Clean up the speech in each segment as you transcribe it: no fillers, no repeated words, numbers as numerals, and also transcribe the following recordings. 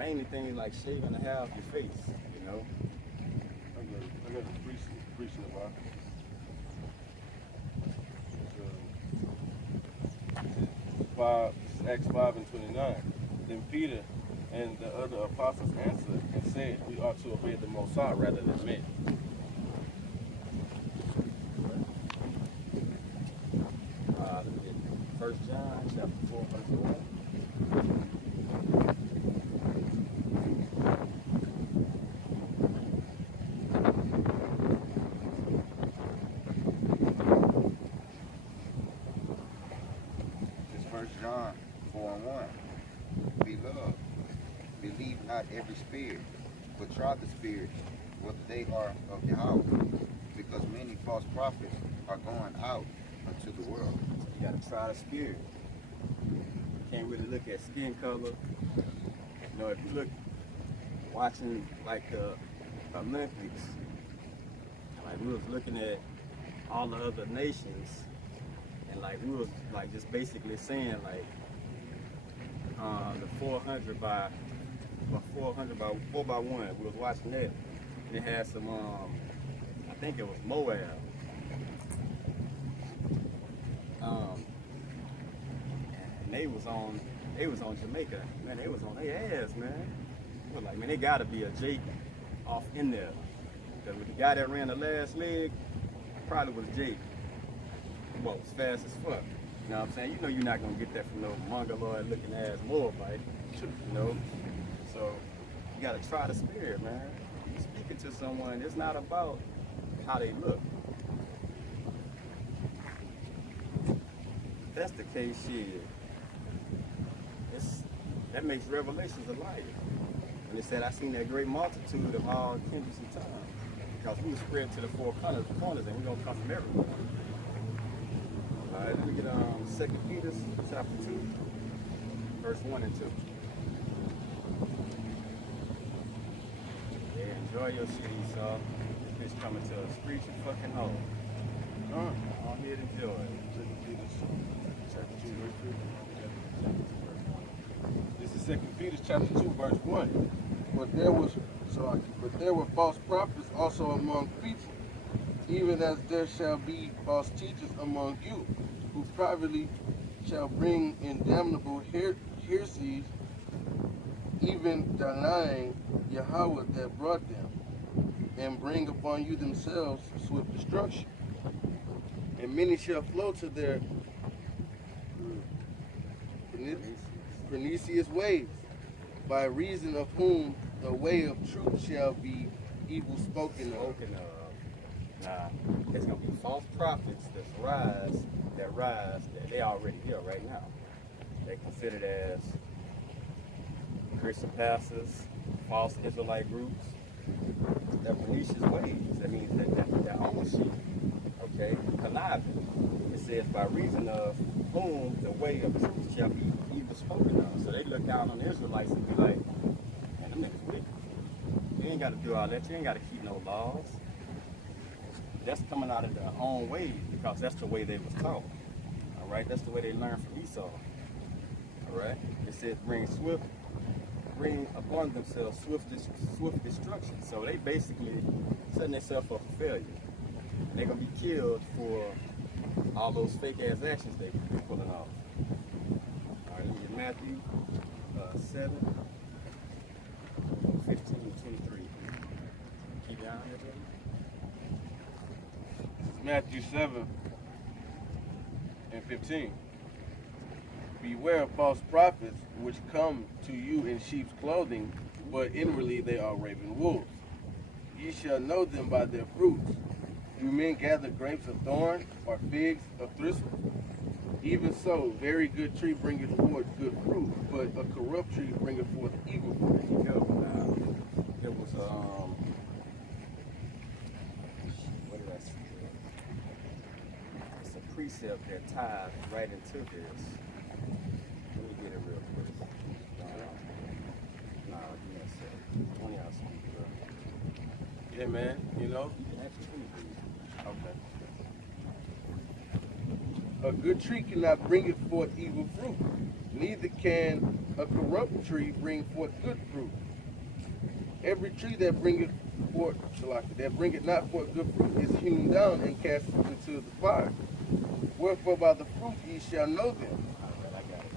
mainly things like shaving the hair off your face, you know. I got a preaching about Acts 5 and 29. Then Peter and the other apostles answered and said, we ought to obey the Most High rather than men. Let me get 1 John chapter 4, verse 1. It's 1 John 4 and 1. Beloved, believe not every spirit, but try the spirits, whether they are of Yahawah, because many false prophets are going out into the world. You gotta try the spirit. You can't really look at skin color. You know, if you look watching like the Olympics, like we was looking at all the other nations, and like we was like just basically saying like the 400 by 4 by 1. We was watching that, and it had some I think it was Moab. And they was on Jamaica. Man, they was on their ass, man. It was like, man, they gotta be a Jake off in there. Because with the guy that ran the last leg, probably was Jake. Well, was fast as fuck. You know what I'm saying? You know you're not gonna get that from no mongoloid looking ass Moabite. You know? So you gotta try the spirit, man. You speaking to someone, it's not about how they look. If that's the case, shit, that makes Revelations a liar. And it said, I seen that great multitude of all kindreds and tongues. Because we were spread to the four corners and we're gonna come from everywhere. All right, let me get 2 Peter chapter 2, verse 1 and 2. Yeah, enjoy your shit, Esau. This bitch coming to a screeching fucking hole. All here to enjoy it. This is 2 Peter chapter 2, verse 1. But there were false prophets also among people, even as there shall be false teachers among you, who privately shall bring in damnable heresies, even denying Yahawah that brought them, and bring upon you themselves swift destruction. And many shall flow to their pernicious ways, by reason of whom the way of truth shall be evil spoken of. Nah, there's gonna be false prophets that they already here right now. They're considered as Christian pastors, false Israelite groups. Their pernicious ways. That means that their ownership, okay, conniving. It says by reason of whom the way of truth shall be evil spoken of. So they look down on the Israelites and be like, man, them niggas wicked. You ain't got to do all that. You ain't got to keep no laws. That's coming out of their own ways because that's the way they was taught. All right, that's the way they learned from Esau. All right, it says bring upon themselves swift destruction. So they basically setting themselves up for failure. And they're gonna be killed for all those fake ass actions they pulling off. All right, let me get Matthew 7, 15 to 23. Keep down here, brother. Matthew 7 and 15. Beware of false prophets which come to you in sheep's clothing, but inwardly they are raven wolves. Ye shall know them by their fruits. Do men gather grapes of thorn, or figs of thistles? Even so, very good tree bringeth forth good fruit, but a corrupt tree bringeth forth evil fruit. There you go. There was what did I see? It's a precept that ties right into this. Let me get it real quick. No, give me a second. One of y'all speak, bro. Yeah, man, you know. You can actually speak. A good tree cannot bring forth evil fruit, neither can a corrupt tree bring forth good fruit. Every tree that bringeth not forth good fruit is hewn down and cast into the fire. Wherefore by the fruit ye shall know them. All right, I got it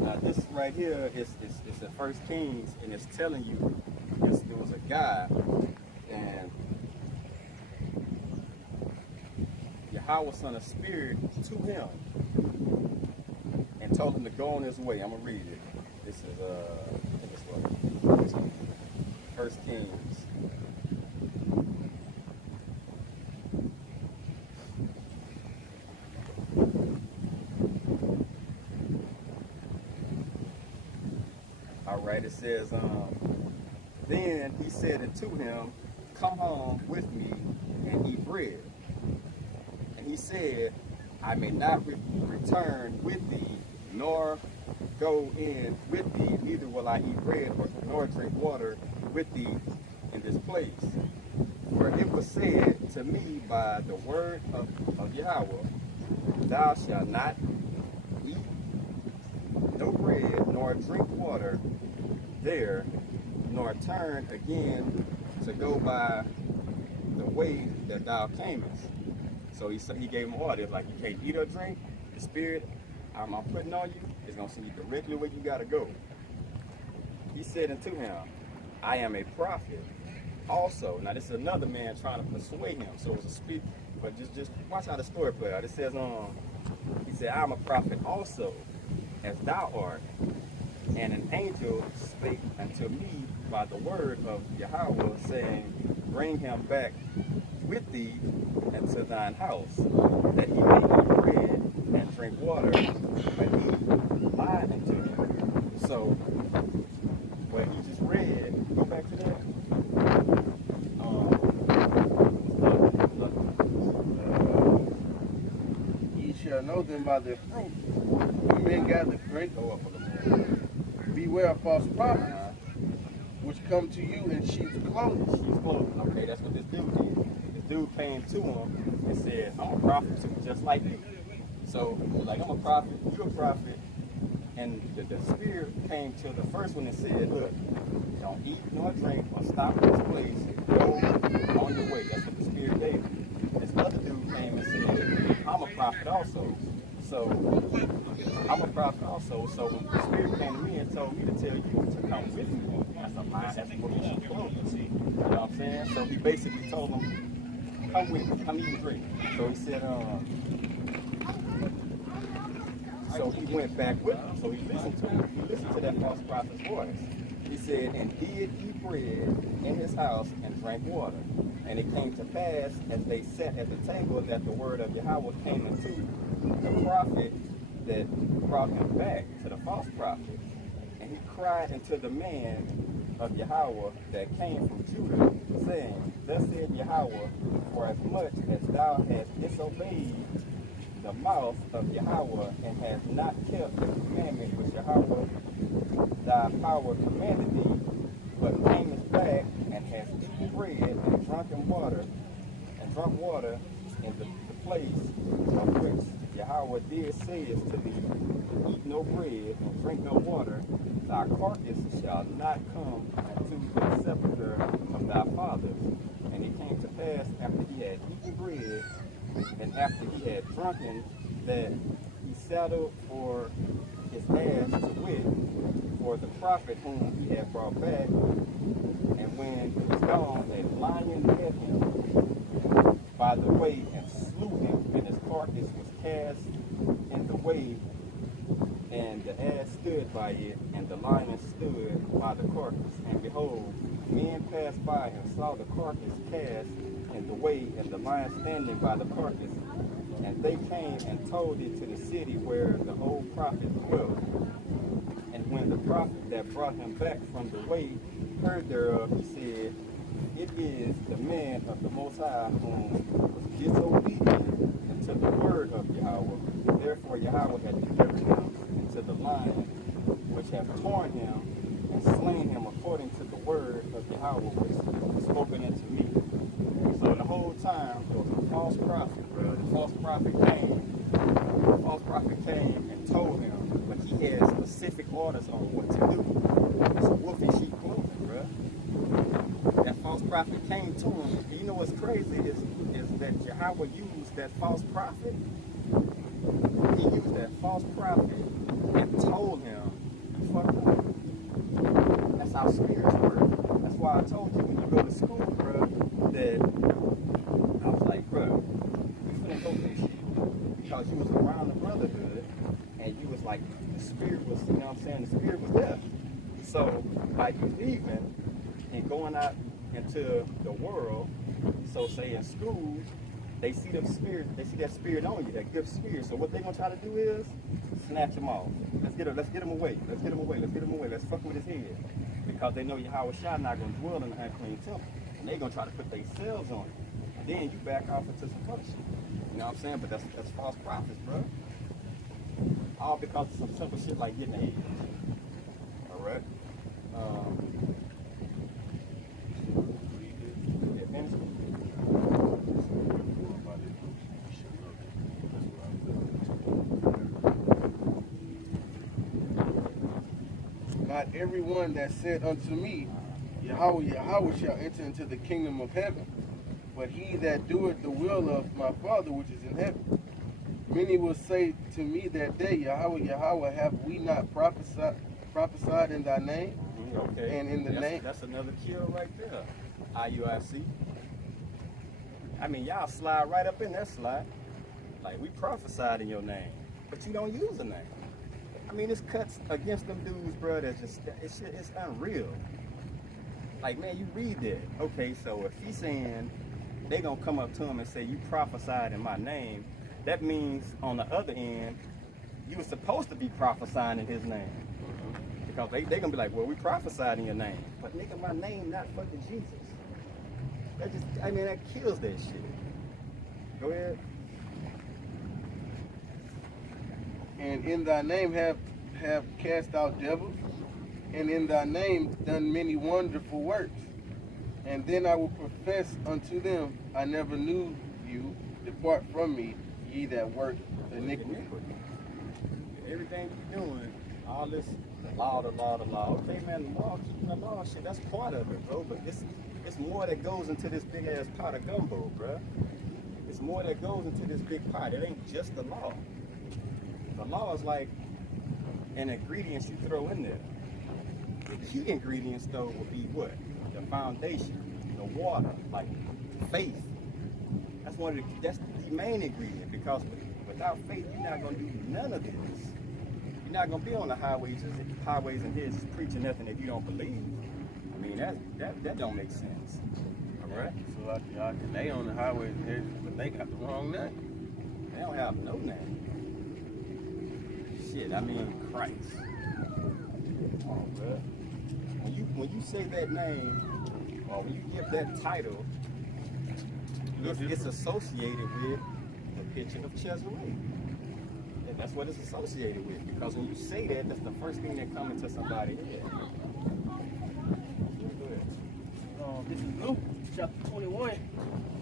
now. Now this right here is in First Kings, and it's telling you there was a guy, and Yahawah sent a spirit to him and told him to go on his way. I'm gonna read it. This is I think it's what First Kings. All right, it says, then he said unto him, come home with me and eat bread. And he said, I may not return with thee, nor go in with thee, neither will I eat bread nor drink water with thee in this place. For it was said to me by the word of Yahawah, thou shalt not eat no bread nor drink water there, nor turn again to go by the way that thou camest. So he gave him orders, like, you can't eat or drink. The spirit I'm putting on you is going to send you directly where you got to go. He said unto him, I am a prophet also. Now this is another man trying to persuade him. So it's a spirit, but just watch how the story plays out. It says, he said, I am a prophet also, as thou art. And an angel spake unto me by the word of Yahawah, saying, bring him back with thee into thine house, that he may eat bread and drink water. But he lied unto him. So, what he just read, go back to that. Ye shall know them by their fruit. You men gather great. Go up a little more. Beware of false prophets, which come to you in sheep's clothing. She's clothing. Okay, that's what this dude did. This dude came to him and said, I'm a prophet too, just like you. So, like, I'm a prophet, you're a prophet. And the spirit came to the first one and said, look, don't eat nor drink or stop at this place. Go on your way. That's what the spirit gave him. This other dude came and said, I'm a prophet also. So, I'm a prophet also. So when the spirit came to me and told me to tell you to come with me, that's a lie. That's what we should close. You know what I'm saying? So he basically told him, come with me, come eat and drink. So he said, so he went back with him. So he listened to him. He listened to that false prophet's voice. He said, and did eat bread in his house and drank water. And it came to pass, as they sat at the table, that the word of Yahawah came unto the prophet that brought him back to the false prophet. And he cried unto the man of Yahawah that came from Judah, saying, thus said Yahawah, for as much as thou hast disobeyed the mouth of Yahawah, and hast not kept the commandment which Yahawah thy power commanded thee, but camest back and hast eaten bread and drunk water in the place of which Yahawah did say to thee, eat no bread and drink no water, thy carcass shall not come into the sepulchre of thy fathers. And it came to pass, after he had eaten bread, and after he had drunken, that he saddled for his ass to wit, for the prophet whom he had brought back. And when he was gone, a lion met him by the way and slew him, and his carcass was cast in the way, and the ass stood by it, and the lion stood by the carcass. And behold, men passed by and saw the carcass cast in the way, and the lion standing by the carcass. And they came and told it to the city where the old prophet dwelt. And when the prophet that brought him back from the way heard thereof, he said, it is the man of the Most High whom was disobedient unto the word of Yahawah. Therefore Yahawah had delivered him into the lion, which have torn him and slain him according to the word of Yahawah, which was spoken unto me. So the whole time there was a false prophet, brother. false prophet came. The false prophet came and told him, but he had specific orders on what to do. It's a wolf in sheep clothing, bruh. That false prophet came to him. And you know what's crazy is that Yahweh used that false prophet. He used that false prophet and told him, you fucked up. That's how spirits work. That's why I told you when you go to school, bruh, that I was like, bruh, we finna go this shit. Because you was around the brotherhood and you was like, the spirit was, you know what I'm saying, the spirit was there. So by you leaving and going out into the world, so say in school, they see that spirit on you, that good spirit. So what they gonna try to do is snatch him off. Let's get him away. Let's fuck with his head. Because they know YAHAWASHI not gonna dwell in the unclean temple. And they gonna try to put themselves on you. And then you back off into some fuck shit. You know what I'm saying? But that's false prophets, bro. All because of some simple shit like getting age. Alright? Not everyone that said unto me, Yahweh, Yahweh shall enter into the kingdom of heaven, but he that doeth the will of my Father which is in heaven. Many will say to me that day, Yahweh, Yahweh, have we not prophesied in thy name? Okay. And in the name. That's another kill right there. IUIC. I mean, y'all slide right up in that slide. Like, we prophesied in your name, but you don't use a name. I mean, this cuts against them dudes, bro. That's just, it's unreal. Like, man, you read that. Okay, so if he's saying they gonna come up to him and say, you prophesied in my name, that means on the other end, you were supposed to be prophesying in his name. Because they gonna be like, well, we prophesied in your name. But nigga, my name not fucking Jesus. That just, I mean, that kills that shit. Go ahead. And in thy name have cast out devils, and in thy name done many wonderful works. And then I will profess unto them, I never knew you. Depart from me, ye that work iniquity. Everything you're doing, all this law. Okay, man, the law, keeping the law, shit, that's part of it, bro. But it's more that goes into this big ass pot of gumbo, bro. It's more that goes into this big pot. It ain't just the law. The law is like an ingredient you throw in there. The key ingredients though would be what? The foundation, the water, like faith. That's the main ingredient, because without faith you're not gonna do none of this. You're not gonna be on the highways and hills preaching nothing if you don't believe. I mean that don't make sense. Alright? So like y'all, they on the highways and hills, but they got the wrong name. They don't have no name. Shit, I mean Christ. Oh, bro. When you say that name, or when you give that title, it's associated with the picture of Cesarea. And that's what it's associated with. Because when you say that, that's the first thing that comes into somebody's head. This is Luke chapter 21,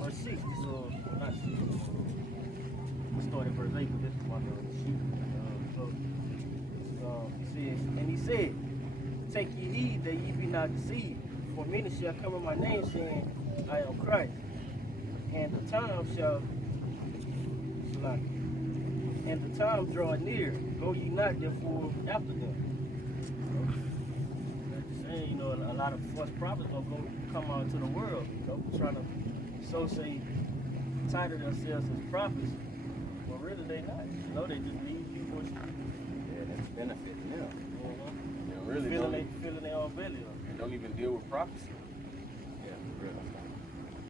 verse 6. So, not 6. We started verse 8, but this is my sheep. It says, and he said, take ye heed that ye be not deceived, for many shall come in my name, saying, I am Christ. And the time draweth near. Go ye not therefore after them. Saying, you know, a lot of false prophets will come out into the world, you know, trying to associate, title themselves as prophets, but really they not. You know, they just lead people. Yeah, that's benefiting them. Really feeling their own belly. They don't even deal with prophecy. Yeah, really.